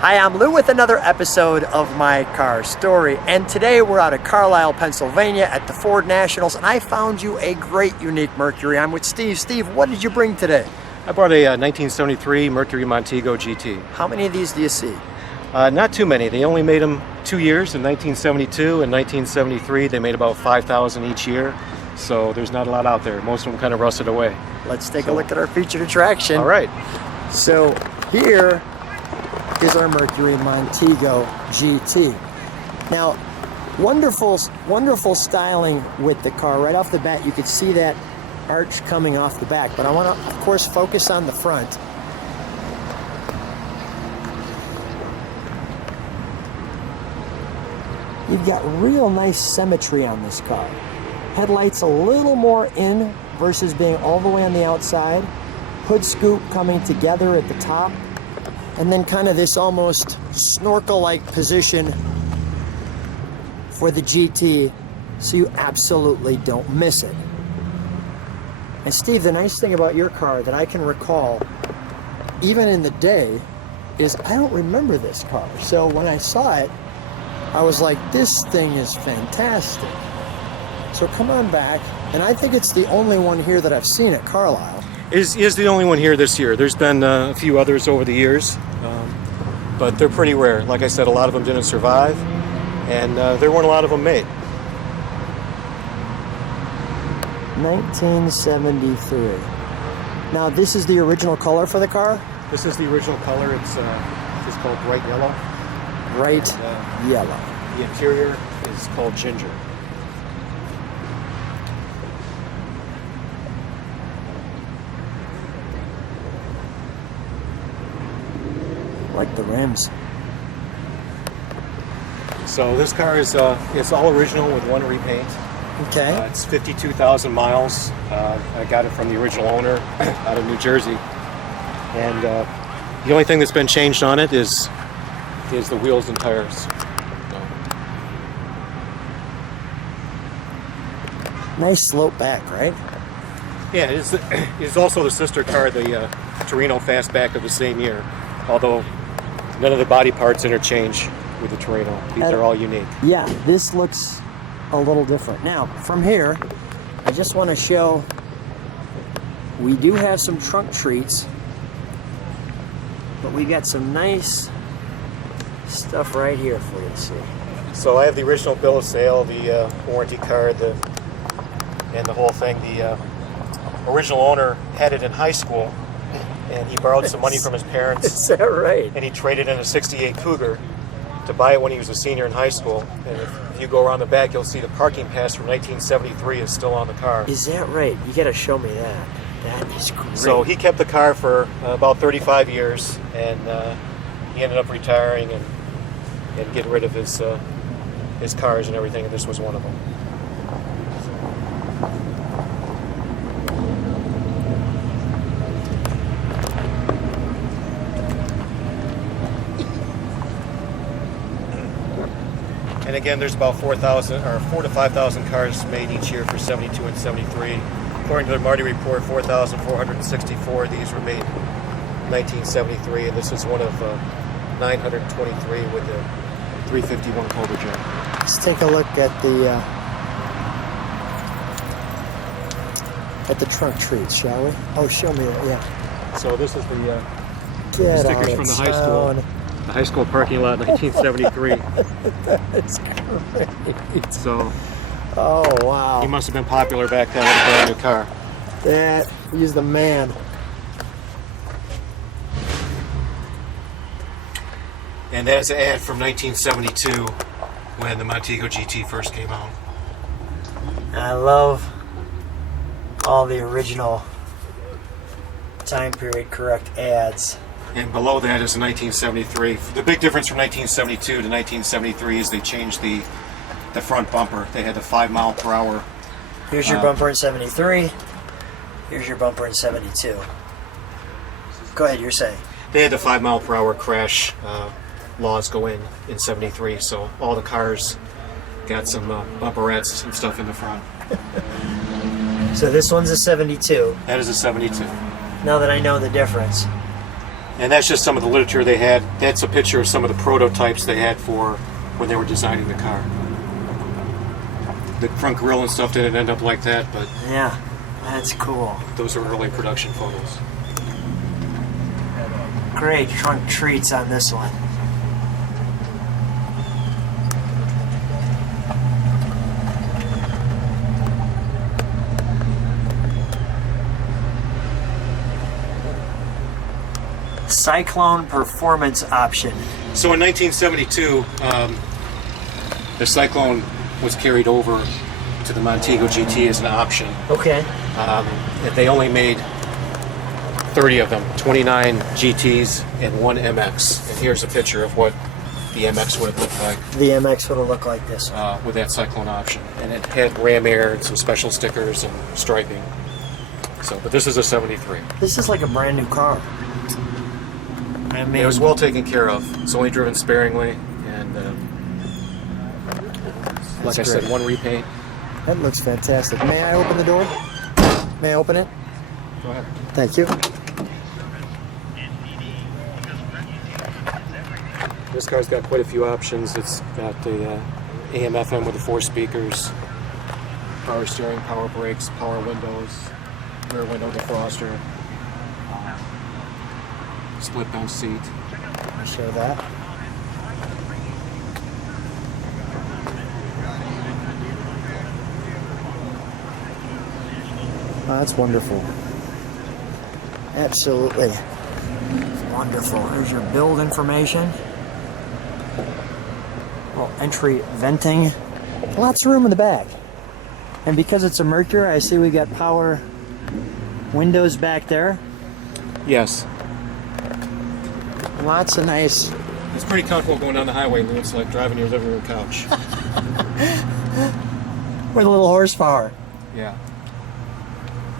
Hi, I'm Lou with another episode of My Car Story, and today we're out of Carlisle, Pennsylvania at the Ford Nationals, and I found you a great unique Mercury. I'm with Steve. Steve, what did you bring today? I brought a 1973 Mercury Montego GT. How many of these do you see? Not too many. They only made them 2 years, in 1972 and 1973. They made about 5,000 each year, so there's not a lot out there. Most of them kind of rusted away. Let's take a look at our featured attraction. All right. So here is our Mercury Montego GT. Now, wonderful styling with the car. Right off the bat, you could see that arch coming off the back, but I want to, of course, focus on the front. You've got real nice symmetry on this car. Headlights a little more in versus being all the way on the outside. Hood scoop coming together at the top. And then kind of this almost snorkel-like position for the GT, so you absolutely don't miss it. And Steve, the nice thing about your car that I can recall, even in the day, is I don't remember this car. So when I saw it, I was like, this thing is fantastic. So come on back, and I think it's the only one here that I've seen at Carlisle. Is the only one here this year. There's been a few others over the years, but they're pretty rare. Like I said, a lot of them didn't survive, and there weren't a lot of them made. 1973. Now, this is the original color for the car? This is the original color. It's called bright yellow. Bright yellow. The interior is called ginger. Like the rims. So this car is it's all original with one repaint. Okay. It's 52,000 miles. I got it from the original owner out of New Jersey. And the only thing that's been changed on it is the wheels and tires. Nice slope back, right? Yeah, it's also the sister car, the Torino Fastback of the same year. Although none of the body parts interchange with the Torino. These are all unique. Yeah, this looks a little different. Now, from here, I just want to show we do have some trunk treats, but we got some nice stuff right here for you to see. So I have the original bill of sale, the warranty card, and the whole thing. The original owner had it in high school, and he borrowed some money from his parents. Is that right? And he traded in a '68 Cougar to buy it when he was a senior in high school. And if you go around the back, you'll see the parking pass from 1973 is still on the car. Is that right? You got to show me that. That is great. So he kept the car for about 35 years, and he ended up retiring and getting rid of his cars and everything, and this was one of them. And again, there's about 4,000 or 4,000 to 5,000 cars made each year for 72 and 73. According to the Marty report, 4,464 of these were made in 1973, and this is one of 923 with the 351 Cobra jet. Let's take a look at the trunk treats, shall we? Oh, show me that. Yeah. So this is the stickers from the high school. The high school parking lot in 1973. That's great. So, oh wow, he must have been popular back then with a brand new car. He's the man. And that's an ad from 1972 when the Montego GT first came out. I love all the original time period correct ads. And below that is the 1973. The big difference from 1972 to 1973 is they changed the front bumper. They had the 5 mile per hour. Here's your bumper in 73. Here's your bumper in 72. Go ahead, you're saying. They had the 5 mile per hour crash laws go in 73, so all the cars got some bumperettes and stuff in the front. So this one's a 72. That is a 72. Now that I know the difference. And that's just some of the literature they had. That's a picture of some of the prototypes they had for when they were designing the car. The front grille and stuff didn't end up like that, but Yeah, that's cool. those are early production photos. Great trunk treats on this one. Cyclone performance option. So in 1972, the Cyclone was carried over to the Montego GT as an option. Okay. They only made 30 of them, 29 GTs and 1 MX. And here's a picture of what the MX would have looked like The MX would have looked like this. with that Cyclone option. And it had ram air and some special stickers and striping. So, but this is a 73. This is like a brand new car. I mean, It was well taken care of. It's only driven sparingly, and like I said, great. 1 repaint. that looks fantastic. May I open the door? May I open it? Go ahead. Thank you. This car's got quite a few options. It's got the AM FM with the 4 speakers, power steering, power brakes, power windows, rear window defroster, split bench seat. I'll show that. Oh, that's wonderful. Absolutely wonderful. Here's your build information. Well, entry venting. Lots of room in the back. And because it's a Mercury, I see we got power windows back there. Yes. Lots of nice. It's pretty comfortable going down the highway, Lou. It's like driving your living room couch. With a little horsepower. Yeah.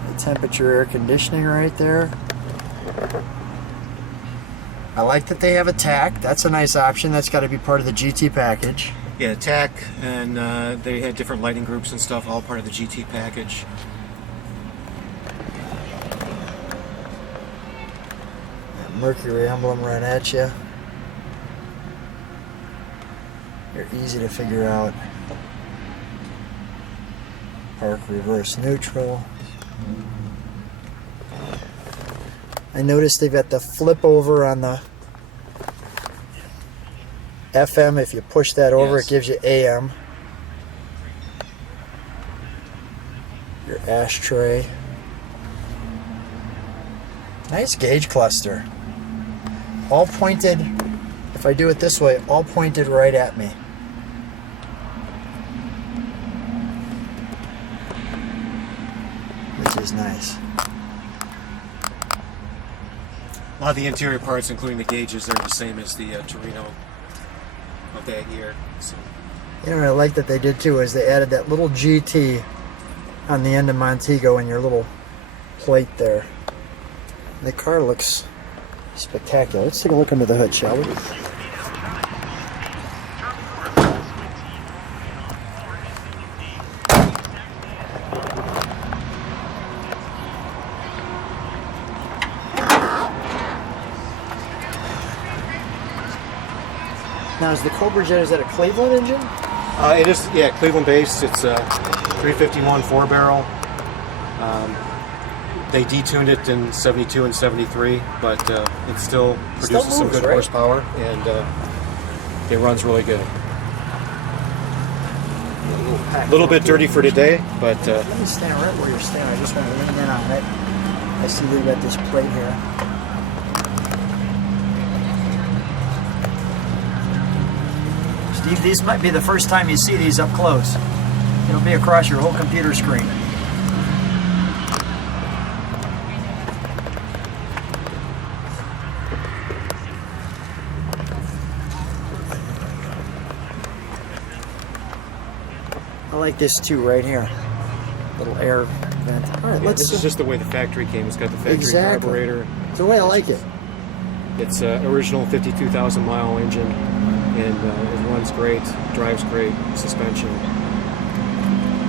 The temperature air conditioning right there. I like that they have a tack. That's a nice option. That's got to be part of the GT package. Yeah, TAC, and they had different lighting groups and stuff, all part of the GT package. Mercury emblem right at you. They're easy to figure out. Park reverse neutral. I noticed they've got the flip over on the FM. If you push that over, Yes. it gives you AM. Your ashtray. Nice gauge cluster. All pointed, if I do it this way, all pointed right at me. Which is nice. A lot of the interior parts, including the gauges, they're the same as the Torino of that year. So, You know what I like that they did too is they added that little GT on the end of Montego in your little plate there. The car looks spectacular. Let's take a look under the hood, shall we? Now, is the Cobra Jet, is that a Cleveland engine? it is, yeah, Cleveland based. It's a 351 4-barrel. They detuned it in 72 and 73, but it still produces some moves, good right? horsepower, and it runs really good. A little bit dirty for today, but Let me stand right where you're standing. I just want to lean in on it. I see they've got this plate here. Steve, these might be the first time you see these up close. It'll be across your whole computer screen. I like this too, right here. Little air vent. All right, yeah, let's. this is just the way the factory came. It's got the factory Exactly. carburetor. It's the way I like it. It's an original 52,000 mile engine, and it runs great, drives great, suspension.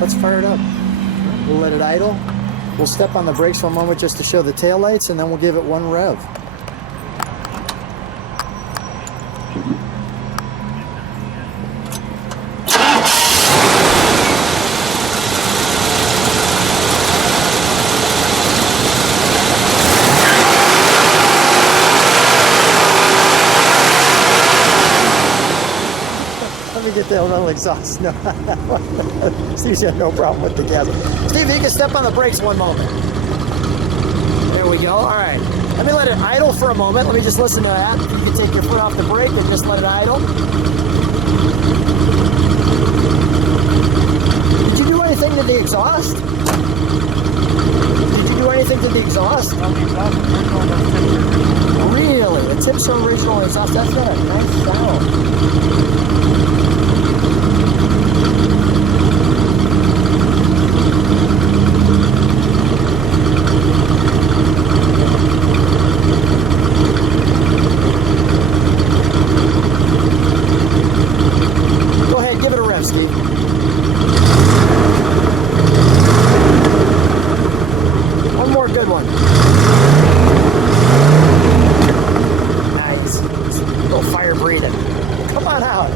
Let's fire it up. We'll let it idle. We'll step on the brakes for a moment just to show the taillights, and then we'll give it one rev. get that little exhaust. No. Steve's got no problem with the gas. Steve, you can step on the brakes one moment. There we go. All right. Let me let it idle for a moment. Let me just listen to that. You can take your foot off the brake and just let it idle. Did you do anything to the exhaust? Did you do anything to the exhaust? Really? The tips are original exhaust. That's got a nice sound. Go ahead, give it a rev, Steve. One more good one. Nice. A little fire breathing. Come on out.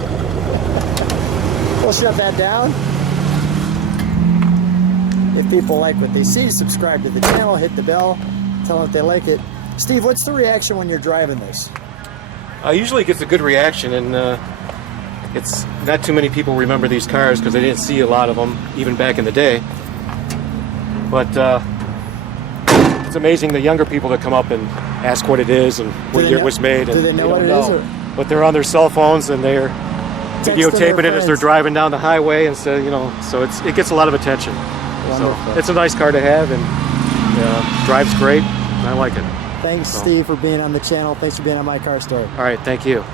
We'll shut that down. If people like what they see, subscribe to the channel, hit the bell, tell them if they like it. Steve, what's the reaction when you're driving this? Usually it gets a good reaction, and it's not too many people remember these cars because they didn't see a lot of them even back in the day. But it's amazing the younger people that come up and ask what it is and what year it was made. Do they know what it is? Or? But they're on their cell phones and they're videotaping it as they're driving down the highway, and so so it gets a lot of attention. Wonderful. So it's a nice car to have, and drives great. And I like it. Thanks, Steve, for being on the channel. Thanks for being on My Car Story. All right, thank you.